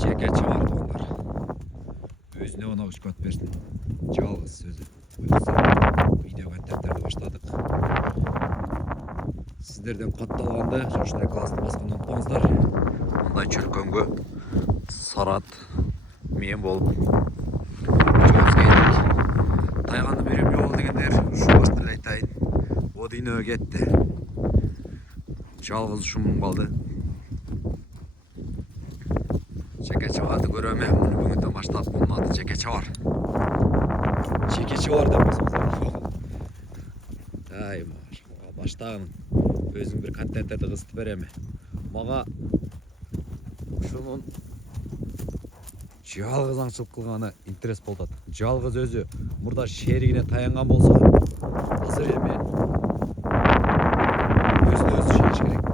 Жеке чыгарды onlar. Өзүнө ona ушкот берсин. Жалгыз сөзү. Видео контенттерди баштадык. Сиздерден катталганды ушундай классты басканды унутпаңыздар. Мындай чүркөнгө Сарат мен болуп чыгып келдик. Тайганды берем жол дегендер ушул эле айтайын. О дүйнөгө кетти. Жалгыз ушумун калды. Жеке чабарды көрөм мен. Муну бүгүндөн баштап мунун аты Жеке чабар. Жеке чабар деп койсоңуздар. Ай, машалла. Баштагын өзүң бир контенттерди кызытып берем. Мага ушунун жалгыз аңчылык кылганы интерес болот. Жалгыз өзү мурда шеригине таянган болсо, азыр эми өзүнө өзү ишениш керек.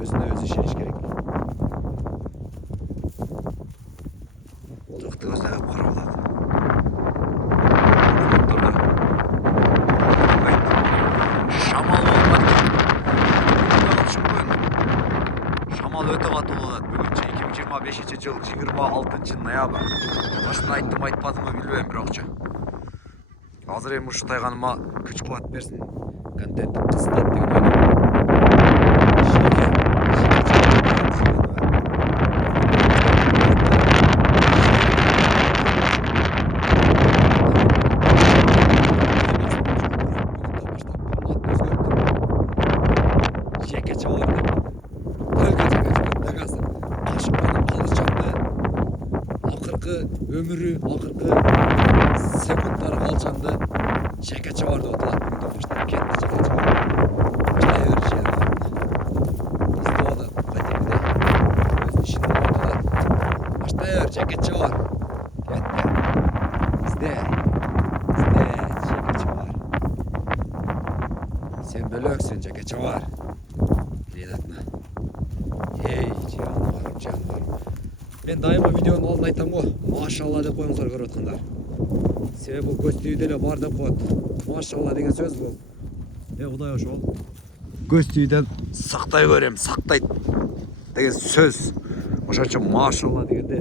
Өзүнө өзү ишениш керек. Болдукты көздөп карап алат. Шамал болмат. Шамал өтө катуу болот. Бүгүнчө 2025 жыл 26 ноябрь. Башында айттым айтпадымбы билбейм, бирокчу. Азыр эми ушу тайганыма күч кубат берсин. Контент кыстат деген ойдом. Жеке чабар деп. Только жеке чабар. Дагасы кашыкпанын калычаңды. Акыркы өмүрү, акыркы секундтары калчаңды жеке чабар деп аталат. Бүгүндөн баштап кетти жеке чабар. Жайыр жер. Издоодо кайтемиде. Өзүнүн ишин аталат. Баштайыр жеке чабар. Кетти. Изде жеке чабар. Сен бөлөксүн жеке чабар. Эй, жаныбарым. Мен дайыма видеонун алдында айтам го, машалла деп коюңуздар көрүп аткандар. Себеби бул көз тийүүдө эле бар деп коет. Машалла деген сөз бул. Кудай ошол. Көз тийүүдөн сактай көрөм, сактайт деген сөз. Ошон үчүн машалла дегенде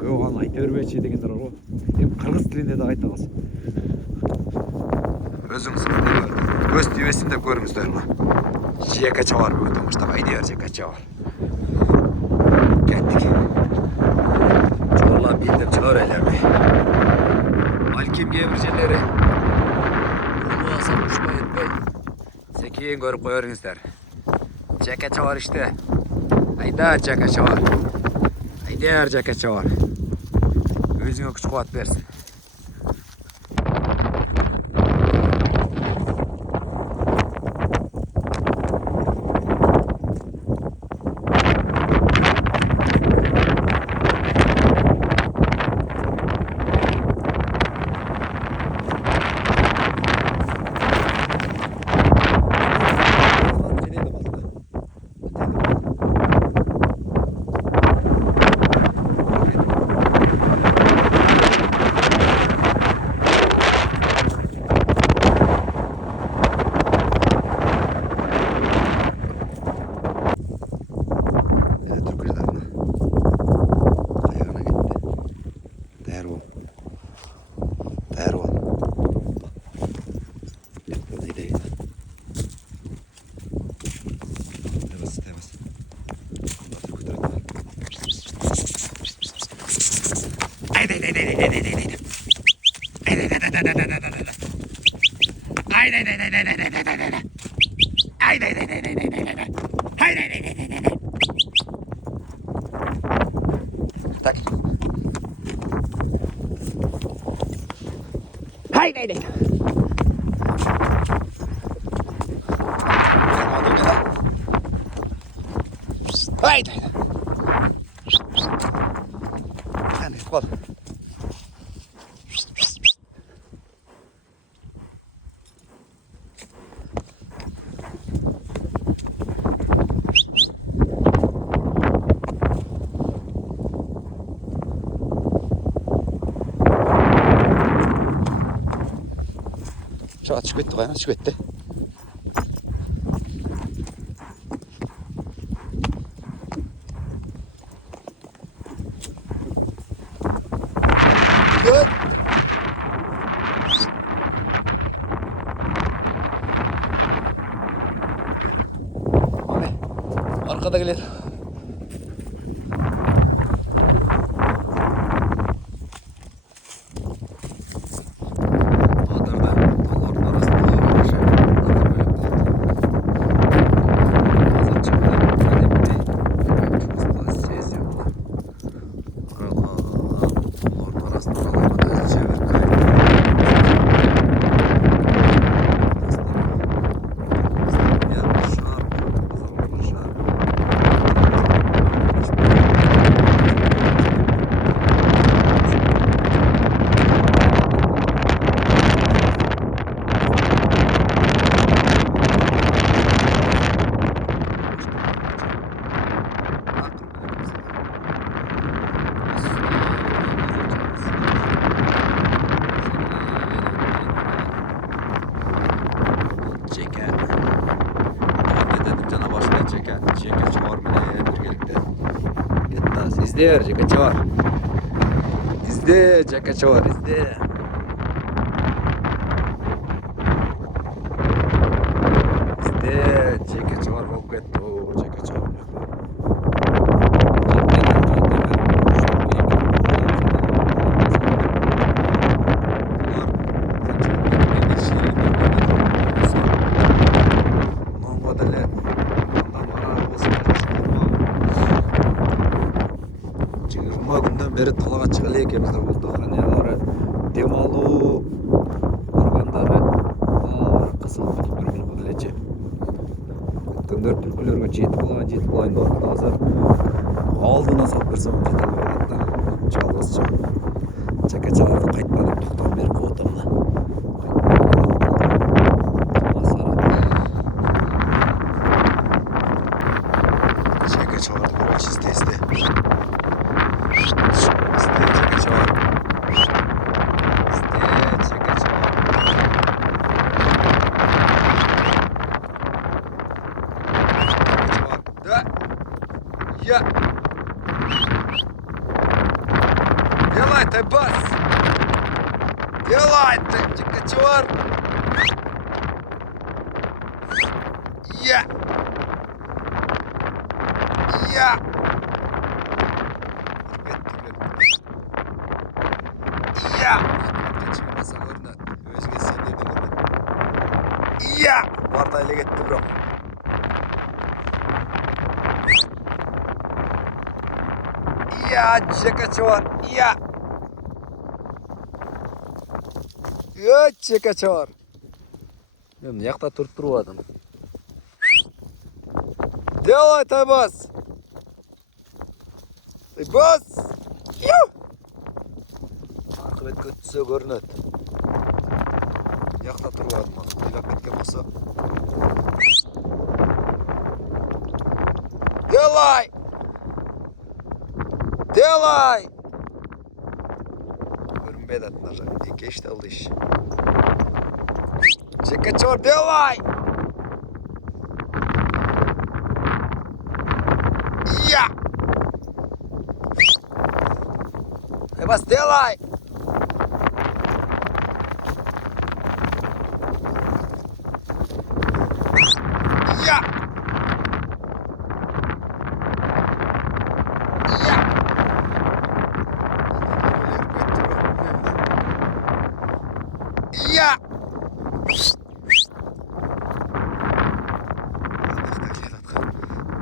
көп аны айта бербечи дегендер бар го. Эми кыргыз тилинде да айта калсын. Өзүңүз көз тийбесин деп көрүңүздөр. Жеке чабар бүгүндөн баштап айдайбер жеке чабар. Кеттик. Жолла билдеп чыга берелерби. Балким кээ бир жерлери улаасам учпай этпей секейин көрүп кое бериңиздер. Жеке чабар иште. Айда жеке чабар. Айдайбер жеке чабар. Өзүңө күч кубат берсин. 자, 치고 있다 가요. 치고 있대. arkada gelir. İzle Ceket Çavar. İzle Ceket Çavar izle. İzle Ceket Çavar roket o Ceket Çavar. Бері талаға шығылы екемізді болдық. Әне ары демалу барғандары қысылып кетіп бір күні құдылетші. Күндер түлкілерге жетіп алайын болдық. Азыр алдына сап бірсам жетіп алайын. Жалғызша. Жеке жағарды қайтпадым. Тұқтан бері қуатымына. Жеке жағарды көрекші істесті. Я. Делай ты, бас! Делай ты, Чикачуар! Я! Я! Я! Я! Барда эле кетти бирок. Я, Чикачуар, я! Чикачуар! Мен мыякта туруп атам. Делай, Тайбас! Тайбас! Акыбет көтсө көрүнөт. Мыякта туруп атам. Ыйлап кеткен болсо. Делай! Делай! Көрінбейді атына жақ. Екі ешті алды еш. Чикачуар, делай! Я! Эбас, делай! Я! Я!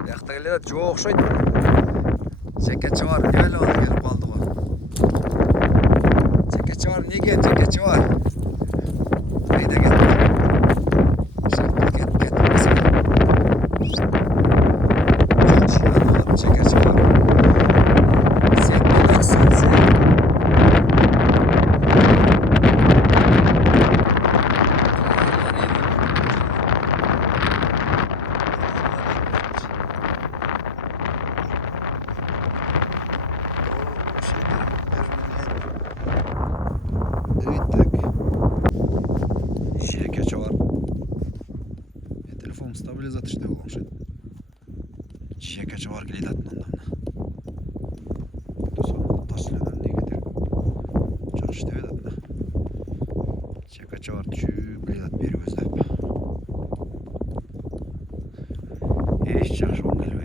Яқта келеді, жоқ оқшайды. Чикачуар, келі ол, келіп қалды ғой. Чикачуар, неге, Чикачуар? Қайда кетті? Шақта кетті. Чикачуар. Сен біліксің, сен. Чикачуар. Телефон стабилизатор işte olmuş. Чикачуар келеді атынан мына. Соны ташладан не кетер. Жақсы істеп еді атына. Чикачуар түшіп келеді бері көздеп. Еш жақсы оң келіп.